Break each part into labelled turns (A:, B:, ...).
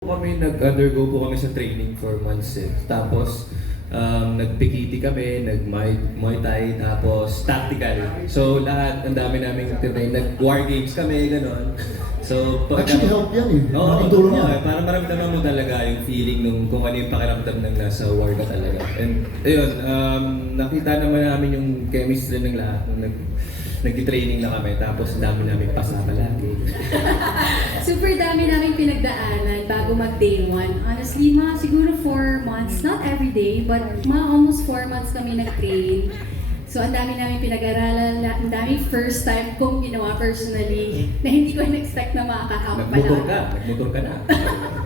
A: kami, nag-undergo po kami sa training for months eh. Tapos, um, nag-pikiti kami, nag-muay Muay Thai, tapos tactical. So, lahat, ang dami namin train. Nag-war games kami, gano'n.
B: So, Actually, help yan eh. Oo, Malaking tulong oo, yan. eh.
A: Para maramdaman mo talaga yung feeling nung kung ano yung pakiramdam ng nasa war ka talaga. And, ayun, um, nakita naman namin yung chemistry ng lahat. Nung nag, nag-training na kami, tapos dami namin pasama lagi.
C: Super dami namin pinagdaanan bago mag day one. Honestly, mga siguro four months, not every day, but mga almost four months kami nag-train. So, ang dami namin pinag-aralan, la- ang dami first time kong ginawa personally na hindi ko na-expect na makakahawak pala. Nagmotor
A: ka, nagmotor ka na.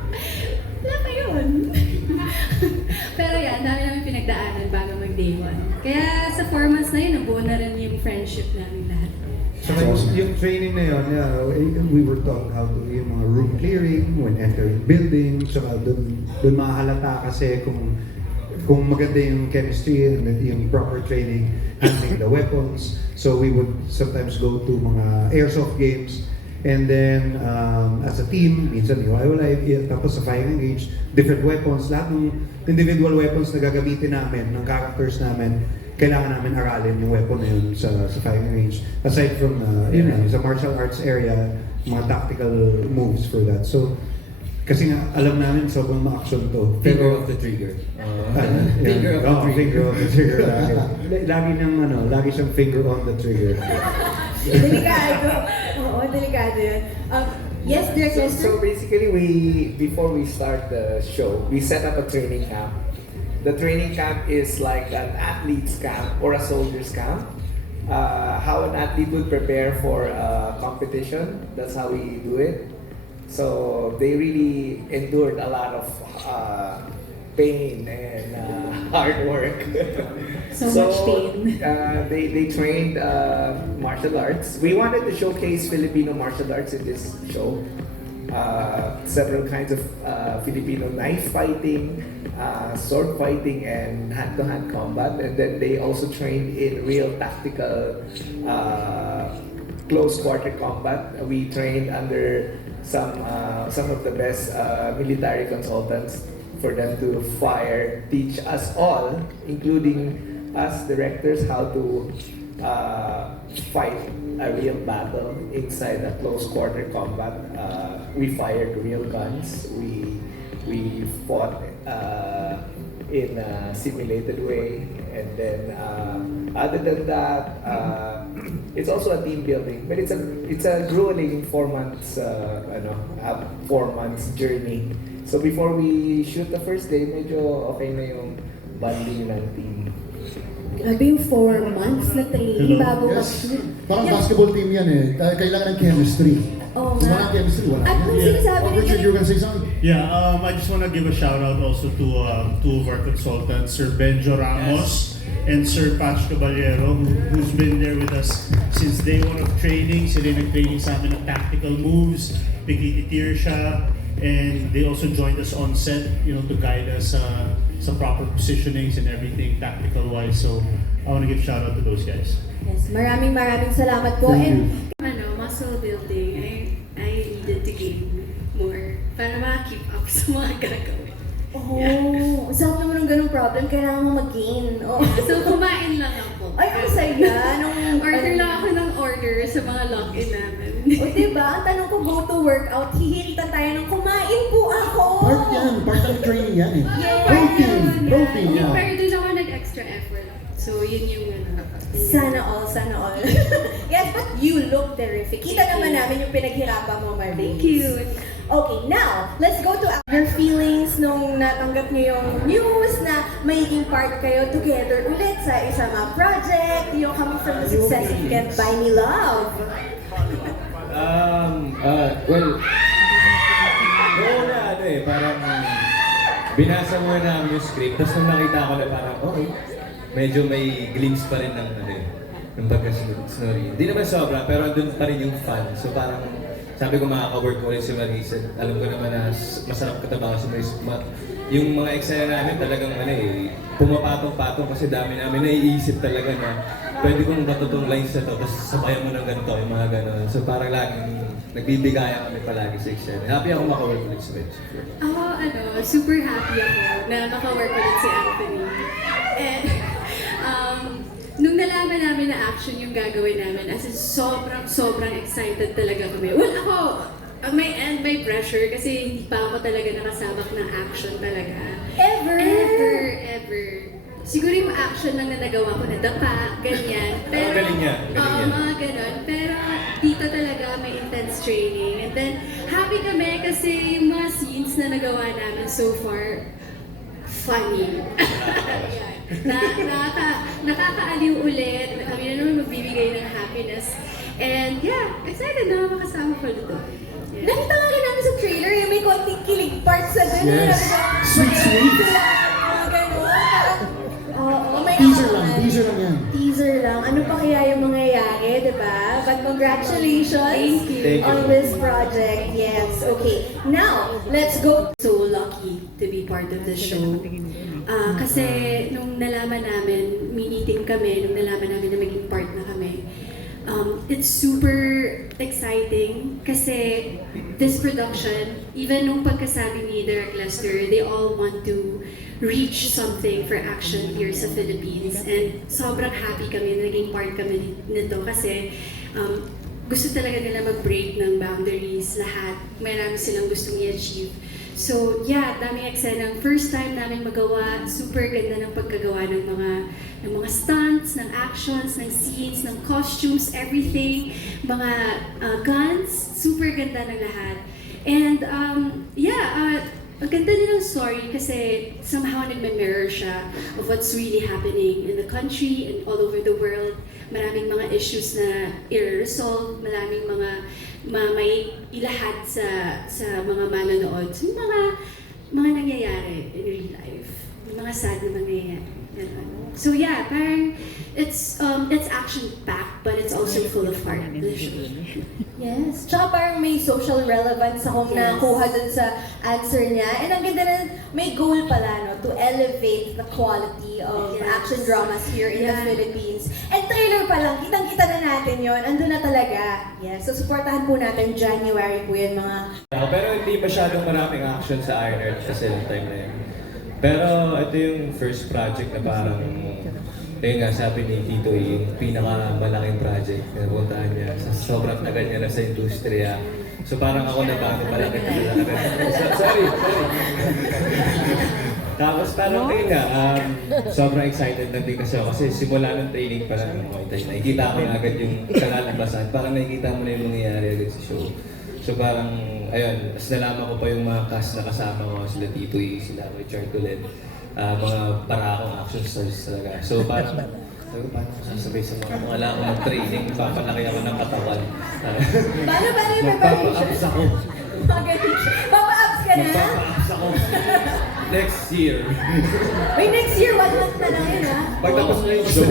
C: Wala pa yun. Pero yan, ang dami namin pinagdaanan bago mag day one. Kaya sa four months na yun, nabuo na rin yung friendship namin lahat.
B: Saka yung, yung training na yun, yeah, we were taught how to yung mga room clearing, when entering building, saka dun, dun makahalata kasi kung kung maganda yung chemistry and yung proper training handling the weapons. So we would sometimes go to mga airsoft games and then um, as a team, minsan iwalay, tapos sa firing range, different weapons, lahat ng individual weapons na gagamitin namin, ng characters namin, kailangan namin aralin yung weapon na yun sa, sa firing range. Aside from, uh, yun nga, sa martial arts area, mga tactical moves for that. So, kasi nga, alam namin sobrang ma-action to.
A: Finger of the trigger. Uh,
B: finger of the trigger. finger of the trigger lagi. lagi ng ano, lagi siyang finger on the trigger.
C: Delikado. Oo, delikado yun. Um, yes, Direk So, so
A: basically, we before we start the show, we set up a training camp. The training camp is like an athlete's camp or a soldier's camp. Uh, how an athlete would prepare for a competition. That's how we do it. So they really endured a lot of uh, pain and uh, hard work.
C: So much pain.
A: Uh, they, they trained uh, martial arts. We wanted to showcase Filipino martial arts in this show. Uh, several kinds of uh, Filipino knife fighting, uh, sword fighting, and hand-to-hand combat. And then they also trained in real tactical uh, close quarter combat. We trained under some uh, some of the best uh, military consultants for them to fire, teach us all, including us directors, how to uh, fight a real battle inside a close quarter combat. Uh, we fired real guns. We we fought uh, in a simulated way, and then uh, other than that, uh, it's also a team building. But it's a it's a grueling four months uh, ano, uh, four months journey. So before we shoot the first day, medyo okay na yung bonding ng team.
C: Grabe yung four months na training bago Yes. mag-shoot.
B: Parang Yeah. basketball team yan eh. Kailangan ng chemistry. Oo Kung nga. chemistry, wala.
C: At nung sinasabi
D: Oh, say something? Yeah, um, I just want to give a shout out also to um, two of our consultants, Sir Benjo Ramos and Sir Patch Caballero, who, who's been there with us since day one of training. Sila yung nag-training sa amin ng tactical moves, pikititir siya, and they also joined us on set, you know, to guide us uh, sa proper positionings and everything tactical-wise. So I want to give shout out to those guys.
C: Yes, maraming maraming salamat po. Thank And you. ano, muscle building, I, I needed to gain more para ma-keep up sa mga gagawin. Oh, sarap naman ng ganung problem. Kailangan mo mag-gain. Oh.
E: So, kumain lang ako.
C: Ay, ang saya. Nung,
E: Order lang ako ng order sa mga lock-in namin.
C: O diba, ang tanong ko go to workout, hihilitan tayo ng kumain po ako.
B: Part yan. Part ng training yan eh. Yes. Protein. Protein, yeah.
E: Pero doon ako nag-extra effort. So, yun yung ano.
C: Sana all, sana all. yes, but you look terrific. Kita naman namin yung pinaghirapan mo, Marvin. Thank you. Okay, now, let's go to your feelings nung natanggap niyo yung news na magiging part kayo together ulit sa isang mga project, yung coming from the success of Can't Buy Me Love.
F: Um, uh, well, noon na ano eh, parang binasa mo na yung script, tapos nung nakita ko na parang, okay, medyo may glimpse pa rin ng ano eh, ng pagka-snorri. Hindi naman sobra, pero andun pa rin yung fun. So parang, sabi ko makaka-work ko ulit si Marisa. Alam ko naman na masarap katabakan si Marisa. Ma- yung mga eksena namin talagang ano eh, pumapatong-patong kasi dami namin naiisip talaga na pwede kong matutong lines na to, tapos sabayan mo ng ganito, yung mga ganon. So parang laging nagbibigayan kami palagi sa eksena. Happy ako makawork ulit sa Wedge.
G: Ako, ano, super happy ako na makawork ulit si Anthony. And, um, nung nalaman namin na action yung gagawin namin, as in, sobrang, sobrang excited talaga kami. Well, ako, uh, may end may pressure kasi hindi pa ako talaga nakasabak ng action talaga. Ever? Ever, ever. Siguro yung action lang na nagawa ko na dapa, ganyan.
F: Pero, Oh, galing niya, galing Oo, niya.
G: mga ganon. Pero dito talaga may intense training. And then, happy kami kasi yung mga scenes na nagawa namin so far, funny. Ayan. Na, nakaka, nakakaaliw ulit. Kami na naman magbibigay ng happiness. And yeah, excited na makasama ko dito.
C: Yeah. Nakita rin namin sa trailer, yung may konting kilig parts sa
B: gano'n. Yes. Ano? Sweet, sweet. May Teaser lang, teaser lang yan.
C: Teaser lang. Ano pa kaya yung mangyayari, di ba? But congratulations Thank you. On this project. Yes, okay. Now, let's go
H: so lucky to be part of the show. Ah, kasi nung nalaman namin, meeting kami, nung nalaman namin na maging part na kami, um, it's super exciting kasi this production, even nung pagkasabi ni Derek Lester, they all want to reach something for action here sa Philippines. And sobrang happy kami na naging part kami nito kasi um, gusto talaga nila mag-break ng boundaries lahat. Marami silang gustong i-achieve. So, yeah, daming eksena. First time namin magawa, super ganda ng pagkagawa ng mga ng mga stunts, ng actions, ng scenes, ng costumes, everything, mga uh, guns, super ganda ng lahat. And um, yeah, uh, ang ganda din ng story kasi somehow nagme-mirror siya of what's really happening in the country and all over the world. Maraming mga issues na i-resolve, maraming mga ma may ilahad sa sa mga manonood sa mga mga nangyayari in real life. Yung mga sad na nangyayari. So yeah, parang it's um it's action packed but it's also full of heart. The.
C: Yes. Tsaka parang may social relevance akong Yes. nakuha dun sa answer niya. And ang ganda na, may goal pala, no? To elevate the quality of Yes. action dramas here in the Yeah. Philippines. And trailer pa lang, kitang-kita na natin yon Andun na talaga. Yes. So, supportahan po natin January po yan, mga
F: Uh, pero hindi masyadong maraming action sa Iron Earth kasi ng time na yun. Pero ito yung first project na parang, ayun nga sabi ni Tito, eh, yung pinakamalaking project na puntahan niya. So, sobrang tagal niya na sa industriya. So parang ako na bago ito. So- sorry, sorry. Tapos parang ayun nga, um, sobrang excited na din kasi ako kasi simula ng training pa lang, nakikita ko na agad yung kalalabasan. Parang nakikita mo na yung mangyayari agad sa show. So parang, ayun, as nalaman ko pa yung mga cast na kasama ko, sila Tito E, sila Richard ulit, ah, mga parakong action stars talaga. So parang, sabi ko, paano ko sasabay sa mga kung wala akong training, papalaki ako ng katawan.
C: Paano ba yung
F: Magpapa-ups preparation? ako.
C: Magaling. Papa-ups ka na? Magpapa-ups
F: ako. Next year.
C: May next year, one month na lang yun, ha?
F: Pagtapos na yung show.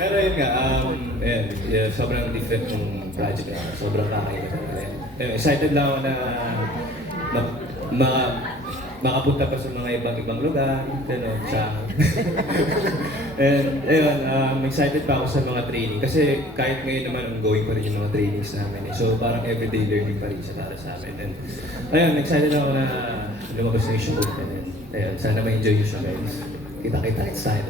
F: Pero yun nga, um, yun, yun, sobrang different yung project na. Sobrang kakaiba talaga. Yun, excited lang ako na ma, ma, makapunta pa sa mga ibang ibang lugar, gano'n, sa... And, ayun, um, excited pa ako sa mga training. Kasi kahit ngayon naman, ongoing pa rin yung mga trainings namin. Eh. So, parang everyday learning pa rin siya para sa amin. And, ayun, excited ako na lumabas na yung show. And, ayun, sana ma-enjoy yung show, guys. Kita-kita tayo.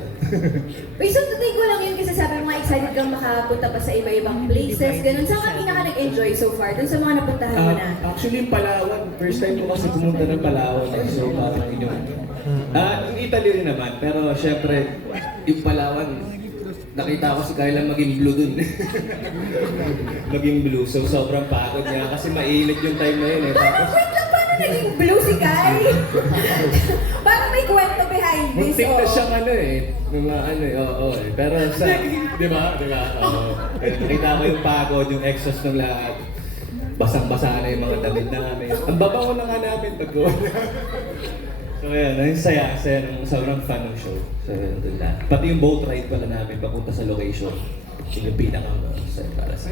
C: Wait, so tuloy ko lang yun kasi sabi mo nga excited kang makapunta pa sa iba-ibang places, ganun. Saan ka pinaka nag-enjoy so far? Dun sa mga napuntahan mo na?
F: Ah, actually, Palawan. First time ko kasi pumunta ng Palawan. Eh. So, parang yun yung... Ah, yung Italy rin naman. Pero, syempre, yung Palawan, nakita ko si Kyla maging blue dun. maging blue. So, sobrang pagod niya. Kasi mainit yung time na yun eh.
C: Paano, Tapos, wait lang, paano naging blue si Kai? Muntik
F: na oo. siyang ano eh. Mga ano eh, oo eh. Pero sa, di ba? Di ba? Oo. Nakita ko yung pagod, yung exhaust ng lahat. Basang-basa na yung mga damit namin. Ang babango na nga namin pag So yun, ang saya, saya ng sobrang fun ng show. So yun, doon lang. Pati yung boat ride pala namin papunta sa location. Yung pinaka sa para sa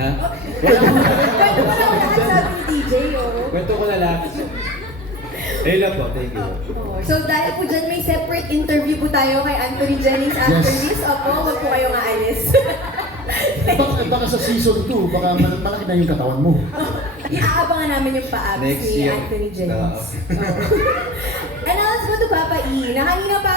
F: Ha? Kwento
C: mo lang lahat sabi ni DJ, oh.
F: Kwento ko na lang. Ayun lang po, thank you.
C: So dahil po dyan may separate interview po tayo kay Anthony Jennings after Yes. this. Opo, huwag po kayong aalis.
B: Baka, baka sa season 2, baka mal- malaki na yung katawan mo.
C: Iaabangan namin yung pa-abs Next ni year. Anthony Jennings. Oo. Oh. And now let's go to Papa E. Na kanina pa